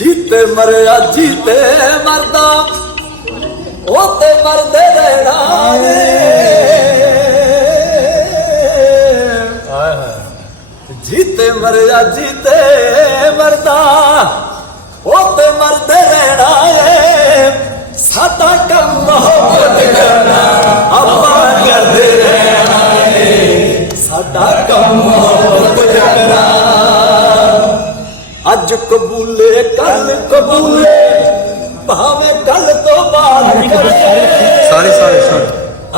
ਜੀਤੇ ਮਰਿਆ, ਜੀਤੇ ਮਰਦਾ ਉਹ ਤੇ ਮਰਦੇ ਰਹਿਣਾ ਏ ਆਏ ਜੀਤੇ ਮਰਿਆ, ਜੀਤੇ ਮਰਦਾ ਉਹ ਤੇ ਮਰਦੇ ਰਹਿਣਾ ਏ ਸਾਡਾ ਕੰਮ ਮੁਹੱਬਤ ਕਰਨਾ, ਆਪਾਂ ਕਰਦੇ ਰਹਿਣਾ ਏ ਸਾਡਾ ਕੰਮ ਮੁਹੱਬਤ ਅੱਜ ਕਬੂਲੇ ਕੱਲ ਕਬੂਲੇ ਭਾਵੇਂ ਕੱਲ ਤੋਂ ਬਾਅਦ ਕਰੇ ਸਾਰੇ ਸਾਰੇ ਸਾਰੇ।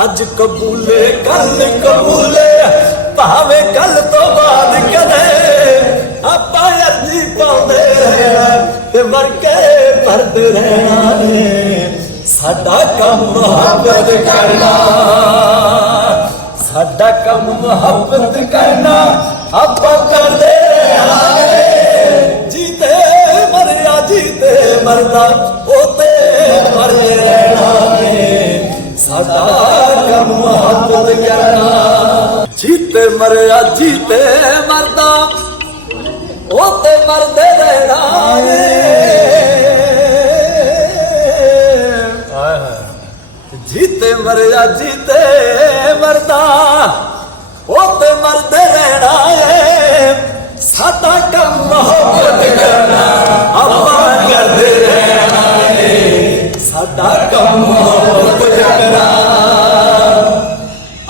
ਅੱਜ ਕਬੂਲੇ ਕੱਲ ਕਬੂਲੇ ਭਾਵੇਂ ਕੱਲ ਤੋਂ ਬਾਅਦ ਕਦੇ ਆਪਾਂ ਅਰਜੀ ਪਾਉਂਦੇ ਰਹਿਣਾ ਤੇ ਮਰ ਕੇ ਭਰਦੇ ਰਹਿਣਾ ਨੇ। ਸਾਡਾ ਕੰਮ ਮੁਹੱਬਤ ਕਰਨਾ ਸਾਡਾ ਕੰਮ ਮੁਹੱਬਤ ਕਰਨਾ ਆਪਾਂ ਕਰਦੇ ਜੀਤੇ ਮਰਦਾ ਉਹ ਤੇ ਮਰਦੇ ਰਹਿਣਾ ਨੇ ਸਾਡਾ ਕੰਮ ਮੁਹੱਬਤ ਕਰਨਾ। ਜੀਤੇ ਮਰਿਆ, ਜੀਤੇ ਮਰਦਾ ਉਹ ਤੇ ਮਰਦੇ ਰਹਿਣਾ ਏ। ਆਏ ਜੀਤੇ ਮਰਿਆ, ਜੀਤੇ ਮਰਦਾ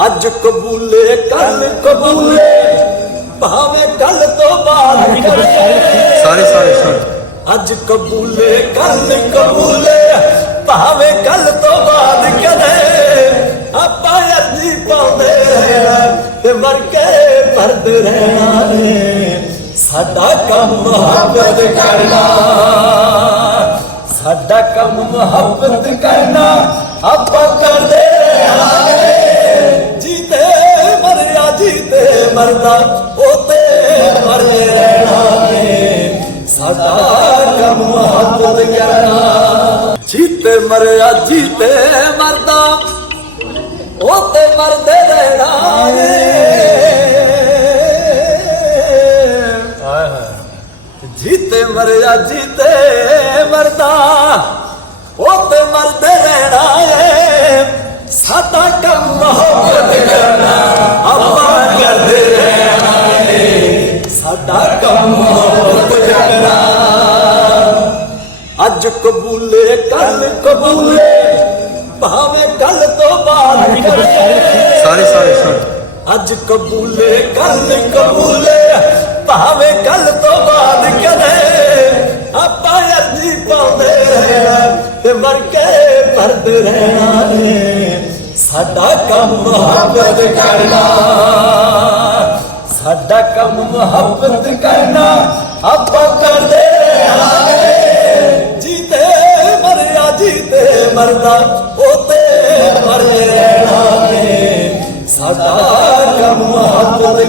ਅੱਜ ਕਬੂਲੇ ਕੱਲ ਕਬੂਲੇ ਭਾਵੇਂ ਕੱਲ ਤੋਂ ਬਾਅਦ ਕਰੇ ਸਾਰੇ ਸਾਰੇ ਸਾਰੇ। ਅੱਜ ਕਬੂਲੇ ਕੱਲ ਕਬੂਲੇ ਭਾਵੇਂ ਕੱਲ ਤੋਂ ਬਾਅਦ ਕਦੇ ਆਪਾਂ ਅਰਜੀ ਪਾਉਂਦੇ ਰਹਿਣਾ ਤੇ ਮਰ ਕੇ ਭਰਦੇ ਰਹਿਣਾ ਨੇ। ਸਾਡਾ ਕੰਮ ਮੁਹੱਬਤ ਕਰਨਾ ਸਾਡਾ ਕੰਮ ਮੁਹੱਬਤ ਕਰਨਾ ਆਪਾਂ ਕਰਦੇ ਰਹਿਣਾ। ਮਰਦਾ ਉਹ ਤੇ ਮਰਦੇ ਰਹਿਣਾ ਏ। ਸਾਡਾ ਕੰਮ ਮੁਹੱਬਤ ਕਰਨਾ। ਜੀਤੇ ਮਰਿਆ, ਜੀਤੇ ਮਰਦਾ ਉਹ ਤੇ ਮਰਦੇ ਰਹਿਣਾ ਏ। ਜੀਤੇ ਮਰਿਆ, ਜੀਤੇ ਮਰਦਾ ਉਹ ਮਰਦੇ ਰਹਿਣਾ ਏ। ਸਾਡਾ ਕੰਮ ਮੁਹੱਬਤ ਕਰਨਾ ਅੱਜ ਕਬੂਲੇ ਕੱਲ ਕਬੂਲੇ ਭਾਵੇਂ ਕੱਲ ਤੋਂ ਬਾਅਦ ਕਰੇ। ਸਾਰੇ ਸਾਰੇ ਸਾਰੇ। ਅੱਜ ਕਬੂਲੇ ਕੱਲ ਕਬੂਲੇ ਭਾਵੇਂ ਕੱਲ ਤੋਂ ਬਾਅਦ ਕਦੇ ਆਪਾਂ ਅਰਜੀ ਪਾਉਂਦੇ ਰਹਿਣਾ ਤੇ ਮਰ ਕੇ ਭਰਦੇ ਰਹਿਣਾ ਨੇ। ਸਾਡਾ ਕੰਮ ਮੁਹੱਬਤ ਕਰਨਾ। ਸਾਡਾ ਕੰਮ ਮੁਹੱਬਤ ਕਰਨਾ ਆਪਾਂ ਕਰਦੇ ਰਹਿਣਾ ਜੀਤੇ ਮਰਿਆ, ਜੀਤੇ ਮਰਦਾ ਉਹ ਤੇ ਮਰਦੇ ਸਾਡਾ ਕੰਮ ਮੁਹੱਬਤ